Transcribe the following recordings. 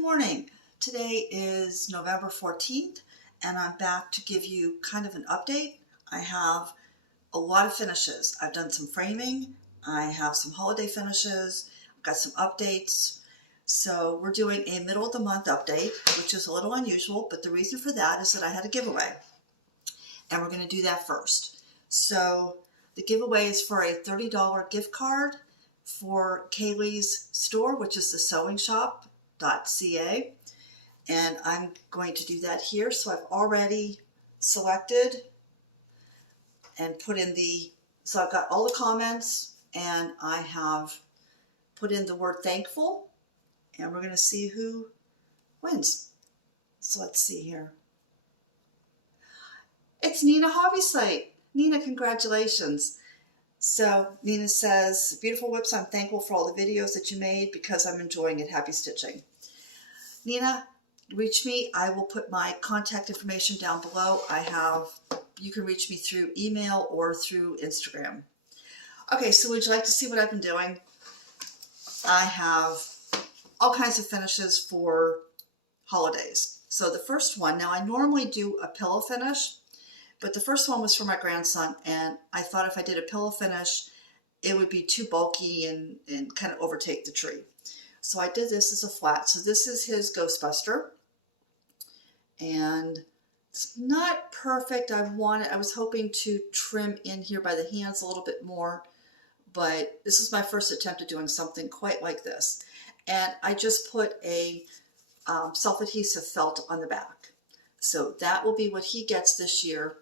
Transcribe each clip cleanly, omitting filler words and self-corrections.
Good morning. Today is November 14th and I'm back to give you kind of an update. I have a lot of finishes. I've done some framing, I have some holiday finishes, I've got some updates. So we're doing a middle of the month update, which is a little unusual, but the reason for that is that I had a giveaway and we're going to do that first. So the giveaway is for a $30 gift card for Kaylee's store, which is the sewing shop.ca, and I'm going to do that here. So I've already selected and put in so I've got all the comments and I have put in the word thankful, and we're going to see who wins. So let's see here. It's Nina Hobbysite. Nina, congratulations. So Nina says, beautiful whips, I'm thankful for all the videos that you made because I'm enjoying it. Happy stitching. Nina, reach me. I will put my contact information down below. You can reach me through email or through Instagram. Okay, so would you like to see what I've been doing? I have all kinds of finishes for holidays. So the first one, now I normally do a pillow finish, but the first one was for my grandson, and I thought if I did a pillow finish, it would be too bulky and kind of overtake the tree. So I did this as a flat. So this is his Ghostbuster, and it's not perfect. I was hoping to trim in here by the hands a little bit more, but this is my first attempt at doing something quite like this. And I just put a self-adhesive felt on the back. So that will be what he gets this year.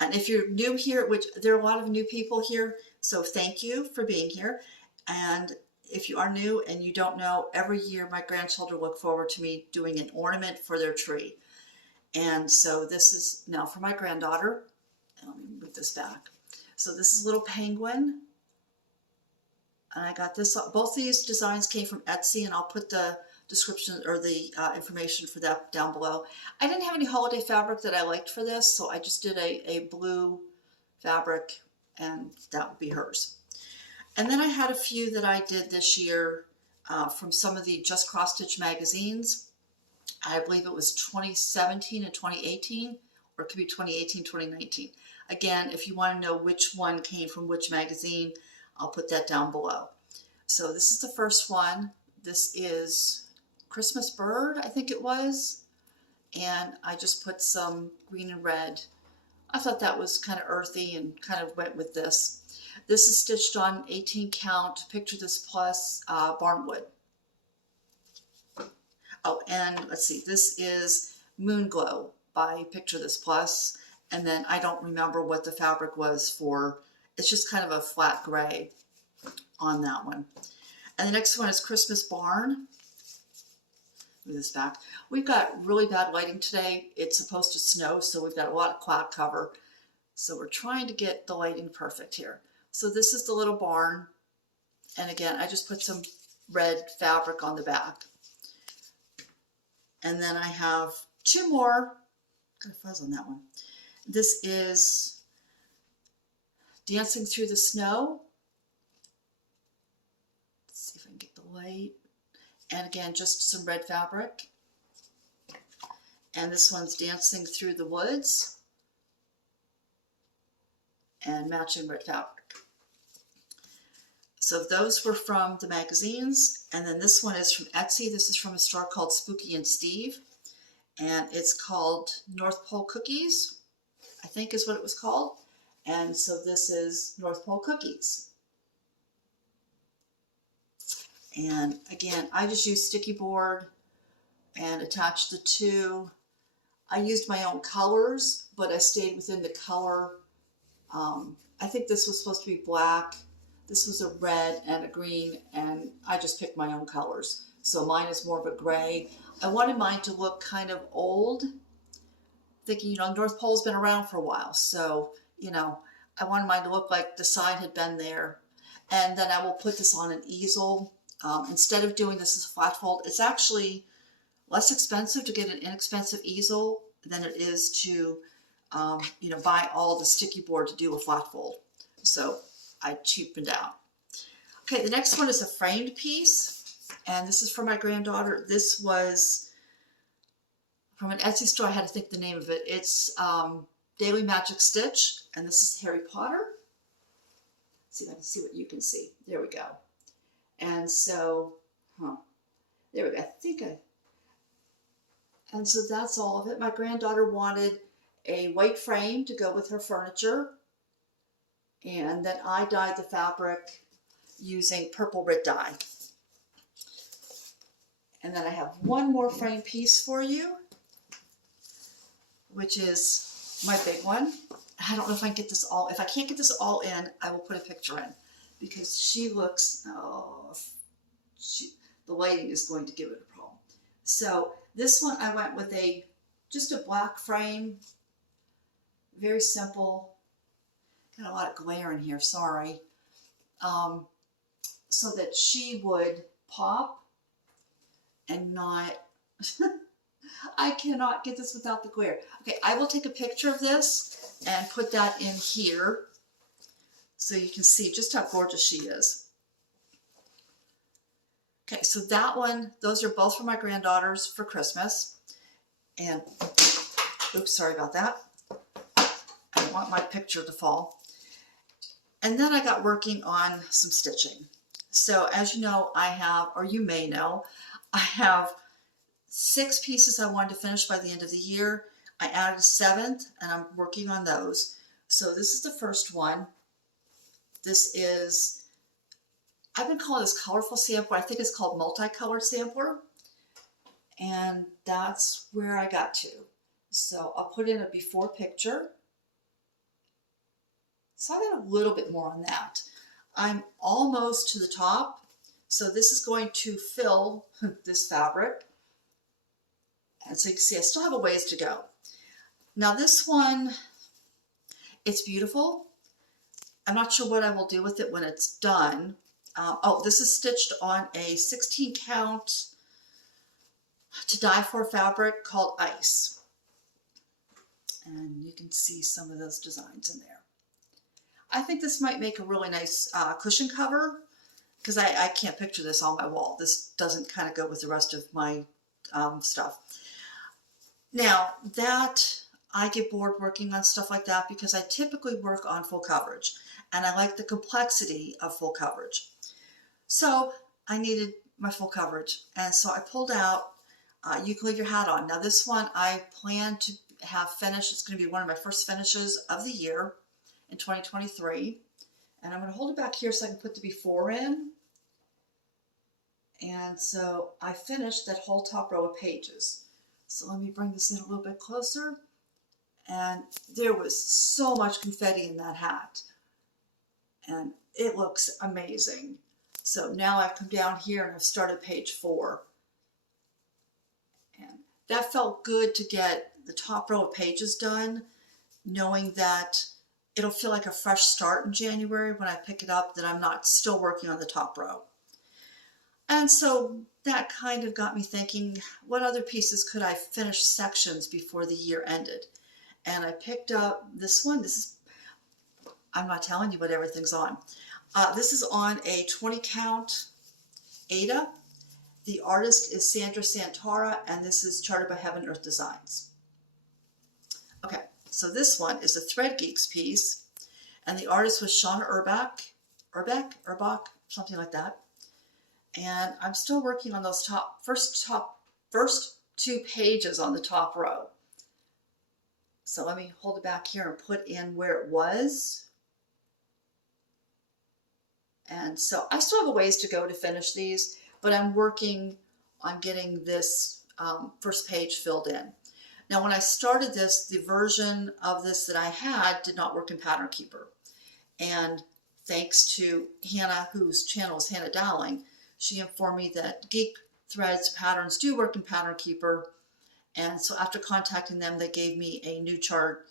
And if you're new here, which there are a lot of new people here, so thank you for being here. And if you are new and you don't know, every year my grandchildren look forward to me doing an ornament for their tree. And so this is now for my granddaughter. Let me move this back. So this is a little penguin. And I got this, both these designs came from Etsy, and I'll put the description or the information for that down below. I didn't have any holiday fabric that I liked for this, so I just did a blue fabric, and that would be hers. And then I had a few that I did this year from some of the Just Cross Stitch magazines. I believe it was 2017 and 2018, or it could be 2018, 2019. Again, if you want to know which one came from which magazine, I'll put that down below. So this is the first one. This is Christmas Bird, I think it was. And I just put some green and red. I thought that was kind of earthy and kind of went with this. This is stitched on 18 count Picture This Plus Barnwood. Oh, and let's see, this is Moon Glow by Picture This Plus. And then I don't remember what the fabric was for. It's just kind of a flat gray on that one. And the next one is Christmas Barn. Move this back. We've got really bad lighting today. It's supposed to snow, so we've got a lot of cloud cover. So we're trying to get the lighting perfect here. So this is the little barn. And again, I just put some red fabric on the back. And then I have two more. Got a fuzz on that one. This is Dancing Through the Snow. Let's see if I can get the light. And again, just some red fabric. And this one's Dancing Through the Woods. And matching red fabric. So those were from the magazines. And then this one is from Etsy. This is from a store called Spooky and Steve. And it's called North Pole Cookies, I think is what it was called. And so this is North Pole Cookies. And again, I just used sticky board and attached the two. I used my own colors, but I stayed within the color. I think this was supposed to be black. This was a red and a green, and I just picked my own colors. So mine is more of a gray. I wanted mine to look kind of old. Thinking, you know, North Pole's been around for a while. So, you know, I wanted mine to look like the sign had been there. And then I will put this on an easel. Instead of doing this as a flat fold, it's actually less expensive to get an inexpensive easel than it is to, you know, buy all the sticky board to do a flat fold. So I cheapened out. Okay, the next one is a framed piece. And this is for my granddaughter. This was from an Etsy store. I had to think the name of it. It's Daily Magic Stitch, and this is Harry Potter. Let's see if I can see what you can see. There we go. And so, there we go. And so that's all of it. My granddaughter wanted a white frame to go with her furniture, and then I dyed the fabric using purple red dye. And then I have one more frame piece for you, which is my big one. I don't know if I can get this all, if I can't get this all in, I will put a picture in, because she looks, the lighting is going to give it a problem. So this one I went with just a black frame, very simple, got a lot of glare in here, sorry, so that she would pop and not, I cannot get this without the glare. Okay, I will take a picture of this and put that in here so you can see just how gorgeous she is. Okay, so that one, those are both for my granddaughters for Christmas. And, oops, sorry about that. I don't want my picture to fall. And then I got working on some stitching. So as you know, I have, or you may know, I have 6 pieces I wanted to finish by the end of the year. I added a 7th, and I'm working on those. So this is the first one. This is, I've been calling this colorful sampler. I think it's called multicolored sampler. And that's where I got to. So I'll put in a before picture. So I got a little bit more on that. I'm almost to the top. So this is going to fill this fabric. And so you can see I still have a ways to go. Now this one, it's beautiful. I'm not sure what I will do with it when it's done. This is stitched on a 16 count to dye for fabric called Ice. And you can see some of those designs in there. I think this might make a really nice cushion cover, because I can't picture this on my wall. This doesn't kind of go with the rest of my stuff. Now that I get bored working on stuff like that, because I typically work on full coverage and I like the complexity of full coverage. So I needed my full coverage, and so I pulled out You Can Leave Your Hat On. Now this one I plan to have finished. It's going to be one of my first finishes of the year in 2023. And I'm going to hold it back here so I can put the before in. And so I finished that whole top row of pages. So let me bring this in a little bit closer. And there was so much confetti in that hat. And it looks amazing. So now I've come down here and I've started page 4. And that felt good to get the top row of pages done, knowing that it'll feel like a fresh start in January when I pick it up, that I'm not still working on the top row. And so that kind of got me thinking, what other pieces could I finish sections before the year ended? And I picked up this one. This is, I'm not telling you what everything's on. This is on a 20 count Aida. The artist is Sandra Santara, and this is charted by Heaven Earth Designs. Okay, so this one is a Thread Geeks piece, and the artist was Shauna Urbach, something like that. And I'm still working on those first 2 pages on the top row. So let me hold it back here and put in where it was. And so I still have a ways to go to finish these, but I'm working on getting this first page filled in. Now, when I started this, the version of this that I had did not work in Pattern Keeper. And thanks to Hannah, whose channel is Hannah Dowling, she informed me that Geek Threads patterns do work in Pattern Keeper. And so after contacting them, they gave me a new chart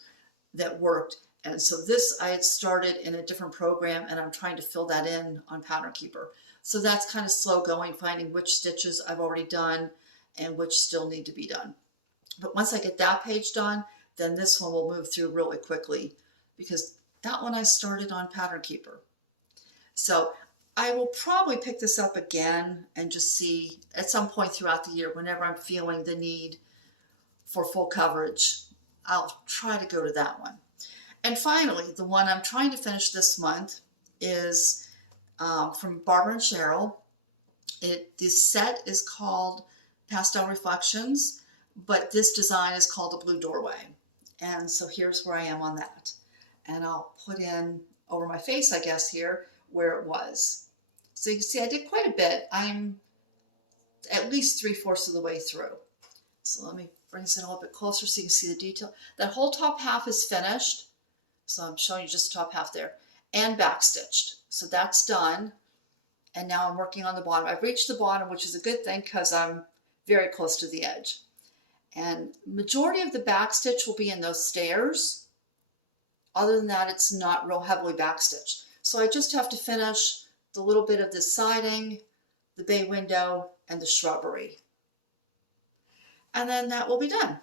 that worked. And so this I had started in a different program, and I'm trying to fill that in on Pattern Keeper. So that's kind of slow going, finding which stitches I've already done and which still need to be done. But once I get that page done, then this one will move through really quickly, because that one I started on Pattern Keeper. So I will probably pick this up again and just see at some point throughout the year, whenever I'm feeling the need for full coverage, I'll try to go to that one. And finally, the one I'm trying to finish this month is from Barbara and Cheryl. This set is called Pastel Reflections, but this design is called a Blue Doorway. And so here's where I am on that. And I'll put in over my face, I guess, here where it was. So you can see I did quite a bit. I'm at least 3/4 of the way through. So let me bring this in a little bit closer so you can see the detail. That whole top half is finished. So I'm showing you just the top half there. And backstitched. So that's done. And now I'm working on the bottom. I've reached the bottom, which is a good thing because I'm very close to the edge. And majority of the backstitch will be in those stairs. Other than that, it's not real heavily backstitched. So I just have to finish the little bit of the siding, the bay window, and the shrubbery. And then that will be done.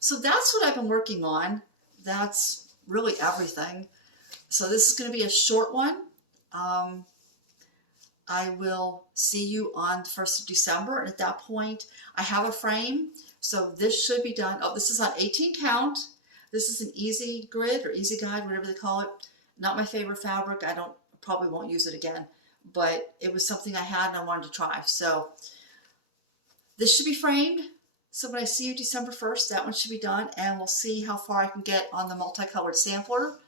So that's what I've been working on. That's really everything. So this is going to be a short one. I will see you on the 1st of December. And at that point, I have a frame. So this should be done. Oh, this is on 18 count. This is an easy grid or easy guide, whatever they call it. Not my favorite fabric. Probably won't use it again, but it was something I had and I wanted to try. So this should be framed. So when I see you December 1st, that one should be done, and we'll see how far I can get on the multicolored sampler.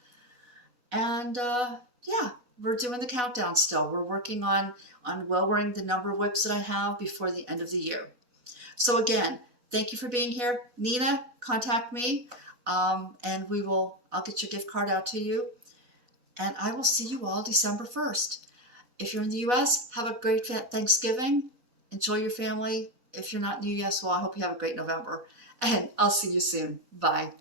And yeah, we're doing the countdown still. We're working on lowering the number of whips that I have before the end of the year. So again, thank you for being here. Nina, contact me, and I'll get your gift card out to you. And I will see you all December 1st. If you're in the U.S., have a great Thanksgiving. Enjoy your family. If you're not in the U.S., well, I hope you have a great November. And I'll see you soon. Bye.